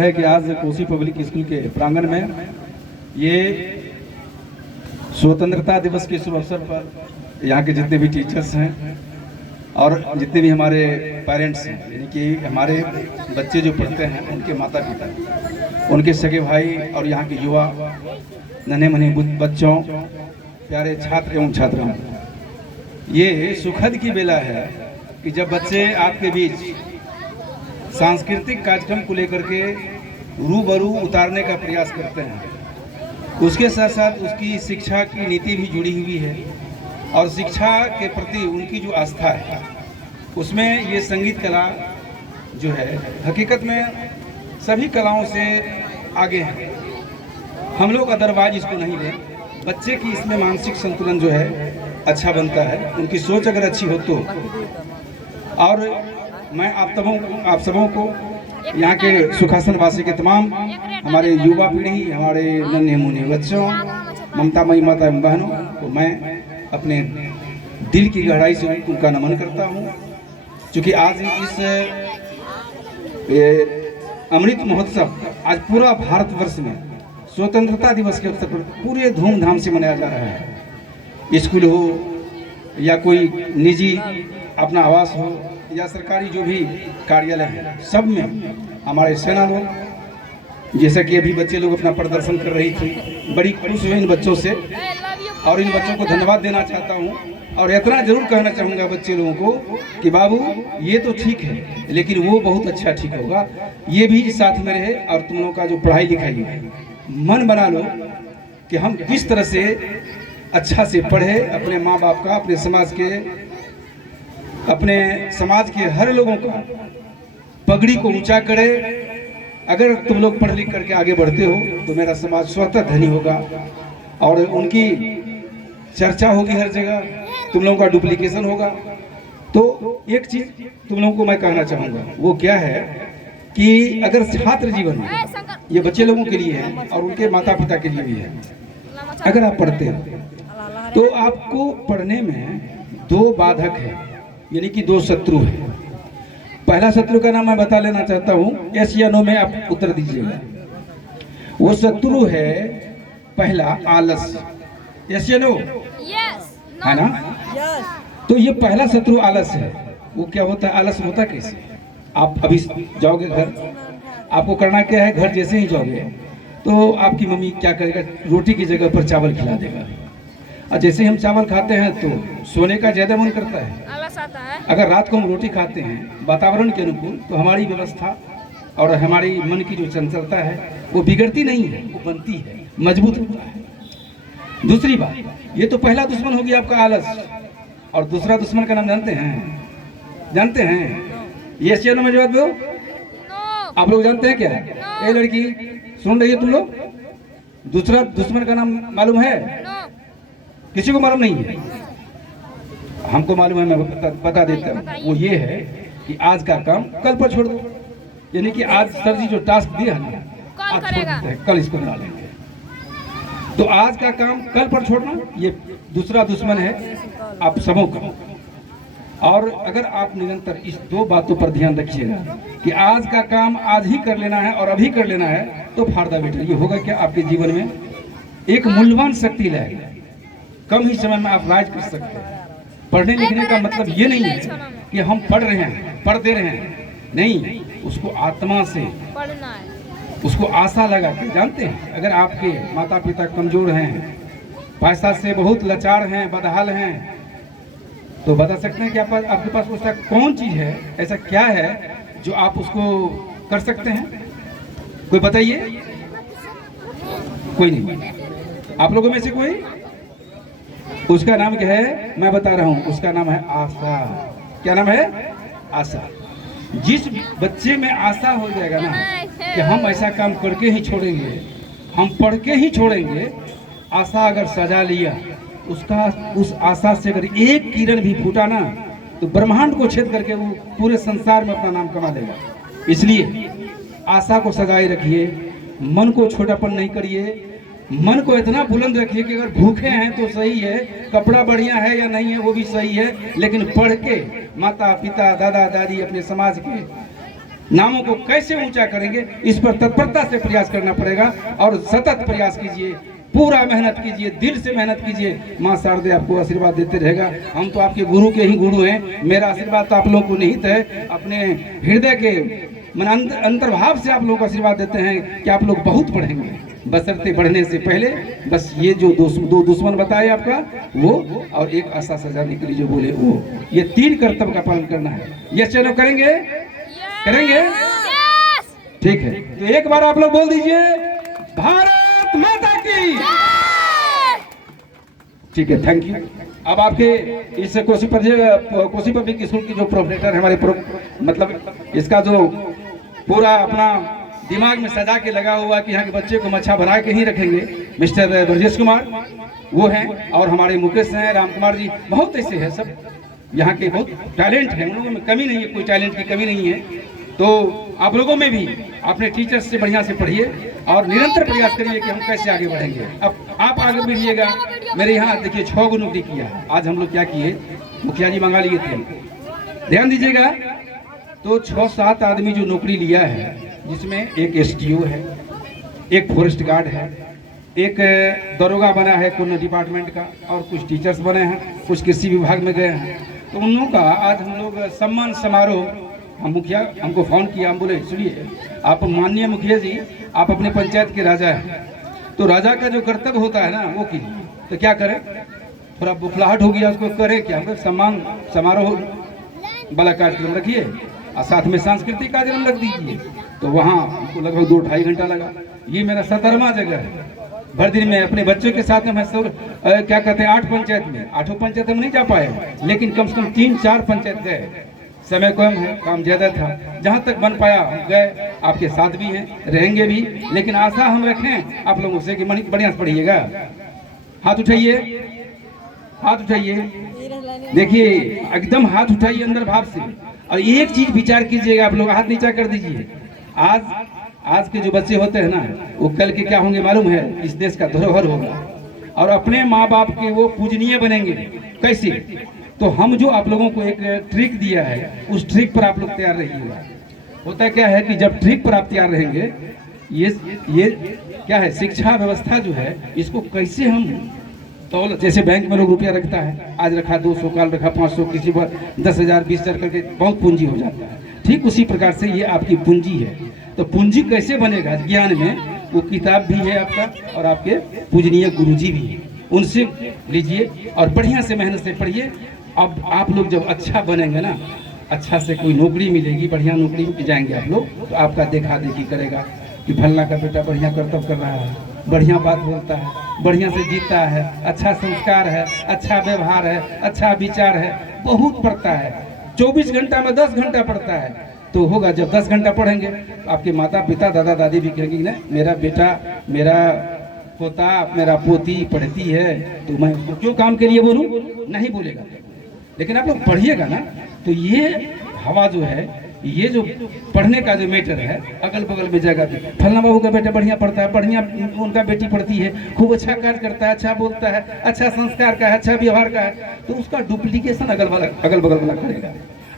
है कि आज कोसी पब्लिक स्कूल के प्रांगण में ये स्वतंत्रता दिवस के शुभ अवसर पर यहाँ के जितने भी टीचर्स हैं और जितने भी हमारे पेरेंट्स हैं, यानी कि हमारे बच्चे जो पढ़ते हैं, उनके माता पिता, उनके सगे भाई और यहाँ के युवा नन्हे मुन्ने बच्चों, प्यारे छात्र एवं छात्राओं, ये सुखद की बेला है कि जब बच्चे आपके बीच सांस्कृतिक कार्यक्रम को लेकर के रूबरू उतारने का प्रयास करते हैं। उसके साथ साथ उसकी शिक्षा की नीति भी जुड़ी हुई है और शिक्षा के प्रति उनकी जो आस्था है, उसमें ये संगीत कला जो है हकीकत में सभी कलाओं से आगे है। हम लोग अदरवाइज इसको नहीं लें, बच्चे की इसमें मानसिक संतुलन जो है अच्छा बनता है, उनकी सोच अगर अच्छी हो तो। और मैं आप सबों को यहाँ के सुखासन वासी के तमाम हमारे युवा पीढ़ी, हमारे नन्हे मुन्ने बच्चों, ममतामयी माता एवं बहनों को मैं अपने दिल की गहराई से उनका नमन करता हूँ। क्योंकि आज इस अमृत महोत्सव आज पूरा भारतवर्ष में स्वतंत्रता दिवस के अवसर पर पूरे धूमधाम से मनाया जा रहा है। स्कूल हो या कोई निजी अपना आवास हो या सरकारी जो भी कार्यालय है, सब में हमारे सेना लोग, जैसा कि अभी बच्चे लोग अपना प्रदर्शन कर रही थी, बड़ी खुश हुए इन बच्चों से और इन बच्चों को धन्यवाद देना चाहता हूँ। और इतना जरूर कहना चाहूँगा बच्चे लोगों को कि बाबू ये तो ठीक है, लेकिन वो बहुत अच्छा ठीक होगा, ये भी साथ में रहे। और तुम लोगों का जो पढ़ाई लिखाई है, मन बना लो कि हम किस तरह से अच्छा से पढ़े, अपने माँ बाप का, अपने समाज के हर लोगों का पगड़ी को ऊंचा करे। अगर तुम लोग पढ़ लिख करके आगे बढ़ते हो तो मेरा समाज स्वतः धनी होगा और उनकी चर्चा होगी हर जगह, तुम लोगों का डुप्लीकेशन होगा। तो एक चीज तुम लोगों को मैं कहना चाहूँगा, वो क्या है कि अगर छात्र जीवन में, ये बच्चे लोगों के लिए है और उनके माता पिता के लिए भी है, अगर आप पढ़ते हो तो आपको पढ़ने में दो बाधक है, यानी कि दो शत्रु है। पहला शत्रु का नाम मैं बता लेना चाहता हूँ, यस या नो में आप उत्तर दीजिएगा। वो शत्रु है पहला आलस। यस या नो? है ना? तो ये पहला शत्रु आलस है। वो क्या होता है, आलस होता कैसे? आप अभी जाओगे घर, आपको करना क्या है, घर जैसे ही जाओगे तो आपकी मम्मी क्या करेगा, रोटी की जगह पर चावल खिला देगा। और जैसे हम चावल खाते हैं तो सोने का ज्यादा मन करता है। आलस आता है। अगर रात को हम रोटी खाते हैं वातावरण के अनुकूल, तो हमारी व्यवस्था और हमारी मन की जो चंचलता है वो बिगड़ती नहीं है, वो बनती है, मजबूत होता है। दूसरी बात, ये तो पहला दुश्मन हो गया आपका आलस। और दूसरा दुश्मन का नाम जानते हैं? यस या नो में जवाब दो। आप लोग जानते हैं क्या? ये लड़की सुन रही है तुम लोग? दूसरा दुश्मन का नाम मालूम है? किसी को मालूम नहीं है? हमको मालूम है, मैं बता देता हूँ। वो ये है कि आज का काम कल पर छोड़ दो, यानी कि आज सर जी जो टास्क दिया है ना, आज छोड़ देते हैं, कल इसको बना लेंगे। तो आज का काम कल पर छोड़ना, ये दूसरा दुश्मन है आप सबों का। और अगर आप निरंतर इस दो बातों पर ध्यान रखिएगा कि आज का काम आज ही कर लेना है और अभी कर लेना है, तो फायदा बेटा ये होगा क्या, आपके जीवन में एक मूल्यवान शक्ति लाएगा। कम ही समय में आप राज कर सकते हैं। पढ़ने लिखने का मतलब ये नहीं है कि हम पढ़ रहे हैं, पढ़ दे रहे हैं, नहीं, उसको आत्मा से पढ़ना है, उसको आशा लगा के। जानते हैं, अगर आपके माता पिता कमजोर हैं, पैसा से बहुत लाचार हैं, बदहाल हैं, तो बता सकते हैं कि आपके पास ऐसा कौन चीज है, ऐसा क्या है जो आप उसको कर सकते हैं? कोई बताइए। कोई नहीं। आप लोगों में से कोई? उसका नाम क्या है? मैं बता रहा हूँ, उसका नाम है आशा। क्या नाम है? आशा। जिस बच्चे में आशा हो जाएगा ना कि हम ऐसा काम करके ही छोड़ेंगे, हम पढ़ के ही छोड़ेंगे, आशा अगर सजा लिया, उस आशा से अगर एक किरण भी फूटा ना, तो ब्रह्मांड को छेद करके वो पूरे संसार में अपना नाम कमा लेगा। इसलिए आशा को सजाए रखिए, मन को छोटापन नहीं करिए, मन को इतना बुलंद रखिए कि अगर भूखे हैं तो सही है, कपड़ा बढ़िया है या नहीं है वो भी सही है, लेकिन पढ़ के माता पिता दादा दादी अपने समाज के नामों को कैसे ऊंचा करेंगे, इस पर तत्परता से प्रयास करना पड़ेगा और सतत प्रयास कीजिए, पूरा मेहनत कीजिए, दिल से मेहनत कीजिए। माँ शारदे आपको आशीर्वाद देते रहेगा। हम तो आपके गुरु के ही गुरु हैं। मेरा आशीर्वाद तो आप लोगों को निहित है, अपने हृदय के मन अंतर्भाव से आप लोगों को आशीर्वाद देते हैं कि आप लोग बहुत पढ़ेंगे, बशर्ते बढ़ने से पहले बस ये जो दो दुश्मन बताए आपका वो, और एक आशा सजाने के लिए जो बोले वो, ये 3 कर्तव्य का पालन करना है। ये चलो करेंगे, करेंगे, ठीक है। तो एक बार आप लोग बोल दीजिए भारत माता की, ठीक है, थैंक यू। अब आपके इस कोसी पब्लिक स्कूल की जो प्रोपराइटर है हमारे मतलब इसका जो पूरा अपना दिमाग में सजा के लगा हुआ कि यहाँ के बच्चे को मच्छा बना के ही रखेंगे, मिस्टर ब्रजेश कुमार वो हैं, और हमारे मुकेश हैं, राम कुमार जी, बहुत ऐसे हैं सब यहाँ के, बहुत टैलेंट है, उन लोगों में कमी नहीं है, कोई टैलेंट की कमी नहीं है। तो आप लोगों में भी अपने टीचर्स से बढ़िया से पढ़िए और निरंतर प्रयास करिए कि हम कैसे आगे बढ़ेंगे। अब आप आगे बढ़िएगा। मेरे यहाँ देखिए 6 गो नौकरी किया। आज हम लोग क्या किए, मुखिया जी मंगा लिए थे, ध्यान दीजिएगा। तो 6-7 आदमी जो नौकरी लिया है, जिसमें एक SDO है, एक फॉरेस्ट गार्ड है, एक दरोगा बना है कोनो डिपार्टमेंट का, और कुछ टीचर्स बने हैं, कुछ कृषि विभाग में गए हैं। तो उन लोगों का आज हम लोग सम्मान समारोह, हम मुखिया हमको फोन किया, हम बोले सुनिए आप माननीय मुखिया जी, आप अपने पंचायत के राजा हैं, तो राजा का जो कर्तव्य होता है ना वो कीजिए। तो क्या करें, थोड़ा बुखलाहट हो गया, उसको करें क्या, मतलब सम्मान समारोह वाला कार्यक्रम रखिए और साथ में सांस्कृतिक कार्यक्रम रख दीजिए। तो वहाँ हमको लगभग 2-2.5 घंटा लगा। ये मेरा 17वां जगह है। भर दिन में अपने बच्चों के साथ में मैं क्या कहते हैं 8 पंचायत में, 8 पंचायत में नहीं जा पाए, लेकिन कम से कम 3-4 पंचायत गए। समय कम है, काम ज्यादा था, जहाँ तक बन पाया हम गए। आपके साथ भी हैं, रहेंगे भी, लेकिन आशा हम रखें आप लोगों से कि बढ़िया से पढ़िएगा। हाथ उठाइए, हाथ उठाइए, देखिए एकदम हाथ उठाइए अंदर भाव से। और एक चीज विचार कीजिएगा, आप लोग हाथ नीचा कर दीजिए। आज के जो बच्चे होते हैं ना, वो कल के क्या होंगे मालूम है, इस देश का धरोहर होगा और अपने माँ बाप के वो पूजनीय बनेंगे। कैसे, तो हम जो आप लोगों को एक ट्रिक दिया है, उस ट्रिक पर आप लोग तैयार रहिएगा। होता क्या है कि जब ट्रिक पर आप तैयार रहेंगे, ये क्या है, शिक्षा व्यवस्था जो है इसको कैसे हम तो, जैसे बैंक में लोग रुपया रखता है, आज रखा 200, कल रखा 500, किसी पर 10,000 20,000 करके बहुत पूंजी हो जाता है। ठीक उसी प्रकार से ये आपकी पूंजी है। तो पूंजी कैसे बनेगा ज्ञान में, वो किताब भी है आपका और आपके पूजनीय गुरुजी भी है, उनसे लीजिए और बढ़िया से मेहनत से पढ़िए। अब आप लोग जब अच्छा बनेंगे ना, अच्छा से कोई नौकरी मिलेगी, बढ़िया नौकरी में जाएंगे आप लोग, तो आपका देखा देखी करेगा कि फलना का बेटा बढ़िया कर्तव्य कर रहा है, बढ़िया बात बोलता है, बढ़िया से जीता है, अच्छा संस्कार है, अच्छा व्यवहार है, अच्छा विचार है, बहुत पढ़ता है। 24 घंटा में 10 घंटा पढ़ता है। तो होगा जब 10 घंटा पढ़ेंगे, आपके माता पिता दादा दादी भी कहेंगे ना मेरा बेटा, मेरा पोता, मेरा पोती पढ़ती है, तो मैं उसको क्यों काम के लिए बोलूं, नहीं बोलेगा। लेकिन आप लोग पढ़िएगा ना, तो ये हवा जो है, ये जो पढ़ने का जो मैटर है, अगल बगल में जगह पे फलना बाबू का बेटा बढ़िया पढ़ता है, बढ़िया उनका बेटी पढ़ती है, खूब अच्छा कार्य करता है, अच्छा बोलता है, अच्छा संस्कार का है, अच्छा व्यवहार का है, तो उसका डुप्लीकेशन अगल बगल वाला करेगा।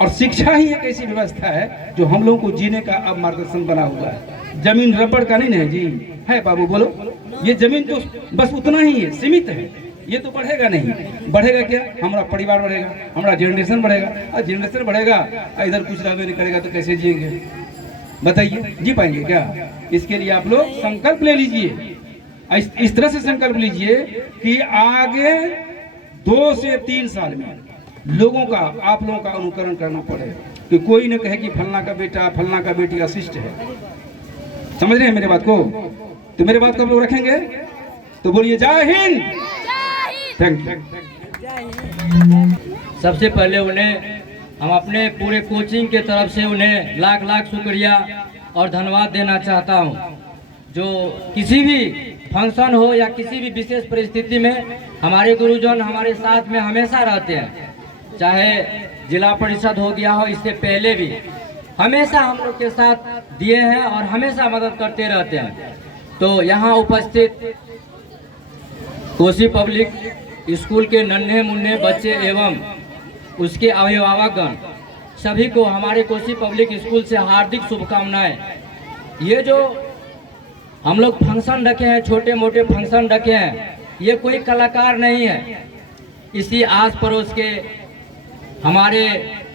और शिक्षा ही एक ऐसी व्यवस्था है जो हम लोगों को जीने का अब मार्गदर्शन बना हुआ है। जमीन रबड़ का नहीं है जी, है बाबू बोलो, ये जमीन तो बस उतना ही है, सीमित है, ये तो बढ़ेगा नहीं। बढ़ेगा क्या, हमारा परिवार बढ़ेगा, हमारा जनरेशन बढ़ेगा, और जनरेशन बढ़ेगा इधर कुछ रहबे नहीं करेगा तो कैसे जिएंगे, बताइए, जी पाएंगे क्या? इसके लिए आप लोग संकल्प ले लीजिए, इस तरह से संकल्प लीजिए कि आगे 2 से 3 साल में लोगों का, आप लोगों का अनुकरण करना पड़े, कि कोई न कहे कि फलना का बेटा, फलना का बेटी अशिष्ट है। समझ रहे हैं मेरे बात को? तो मेरे बात को आप लोग रखेंगे, तो बोलिए जय हिंद, थैंक यू। सबसे पहले उन्हें हम अपने पूरे कोचिंग के तरफ से उन्हें लाख लाख शुक्रिया और धन्यवाद देना चाहता हूं, जो किसी भी फंक्शन हो या किसी भी विशेष परिस्थिति में हमारे गुरुजन हमारे साथ में हमेशा रहते हैं। चाहे जिला परिषद हो गया हो, इससे पहले भी हमेशा हम लोग के साथ दिए हैं और हमेशा मदद करते रहते हैं। तो यहाँ उपस्थित कोसी पब्लिक स्कूल के नन्हे मुन्ने बच्चे एवं उसके अभिभावकगण सभी को हमारे कोसी पब्लिक स्कूल से हार्दिक शुभकामनाएं। ये जो हम लोग फंक्शन रखे हैं, छोटे मोटे फंक्शन रखे हैं, ये कोई कलाकार नहीं है। इसी आस पड़ोस के हमारे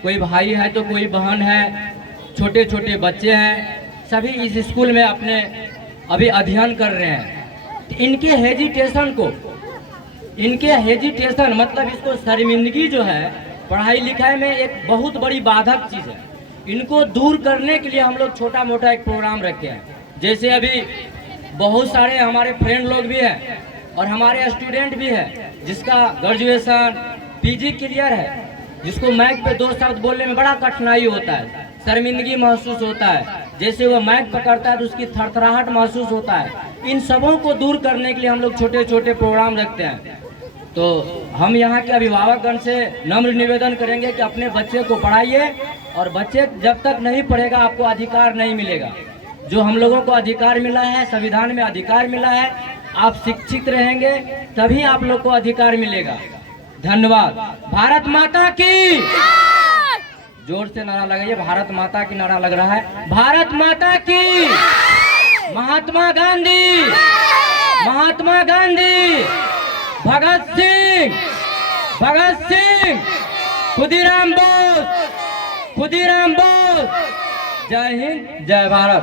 कोई भाई है तो कोई बहन है, छोटे छोटे बच्चे हैं, सभी इस स्कूल में अपने अभी अध्ययन कर रहे हैं। इनके हेजिटेशन मतलब इसको शर्मिंदगी जो है पढ़ाई लिखाई में एक बहुत बड़ी बाधक चीज़ है। इनको दूर करने के लिए हम लोग छोटा मोटा एक प्रोग्राम रखे हैं। जैसे अभी बहुत सारे हमारे फ्रेंड लोग भी हैं और हमारे स्टूडेंट भी है जिसका ग्रेजुएशन पीजी क्लियर है, जिसको माइक पे 2 शब्द बोलने में बड़ा कठिनाई होता है, शर्मिंदगी महसूस होता है, जैसे वो माइक पकड़ता है तो उसकी थरथराहट महसूस होता है। इन सबों को दूर करने के लिए हम लोग छोटे छोटे प्रोग्राम रखते हैं। तो हम यहाँ के अभिभावकगण से नम्र निवेदन करेंगे कि अपने बच्चे को पढ़ाइए, और बच्चे जब तक नहीं पढ़ेगा आपको अधिकार नहीं मिलेगा। जो हम लोगों को अधिकार मिला है, संविधान में अधिकार मिला है, आप शिक्षित रहेंगे तभी आप लोग को अधिकार मिलेगा। धन्यवाद। भारत माता की, जोर से नारा लगाइए, भारत माता की नारा लग रहा है। भारत माता की, महात्मा गांधी, महात्मा गांधी, भगत सिंह, भगत सिंह, खुदीराम बोस, खुदीराम बोस। जय हिंद, जय भारत।